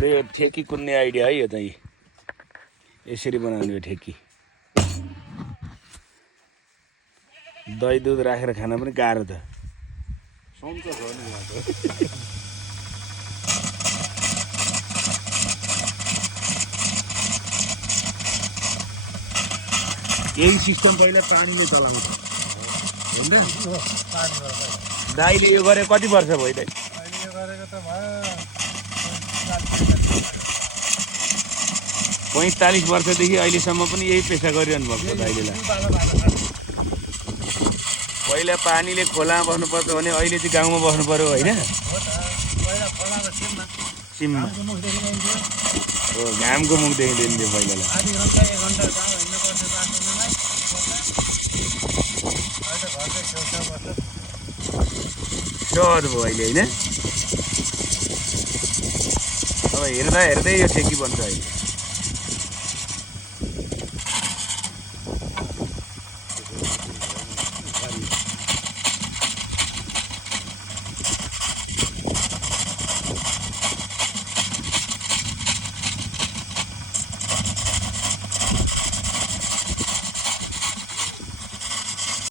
ले ठेकी कुन्ने आइडिया है यो चाहिँ यसरी बनाउने हो ठेकी दही दुध राखेर खान पनि गाह्रो त यही सिस्टम पहिला पानीले चलाउँछ होइन दाइले यो गरे कति वर्ष भयो दाइ 45 वर्षदेखि अहिलेसम्म पनि यही पेसा गरिरहनु भएको दाइलेलाई पहिला पानीले खोलामा बस्नुपर्छ भने अहिले चाहिँ गाउँमा बस्नु पर्यो होइन सिममा हो घामको मुख देखिँदैन थियो पहिलालाई सहज भयो अहिले होइन अब हेर्दा हेर्दै यो ठेकी बन्छ अहिले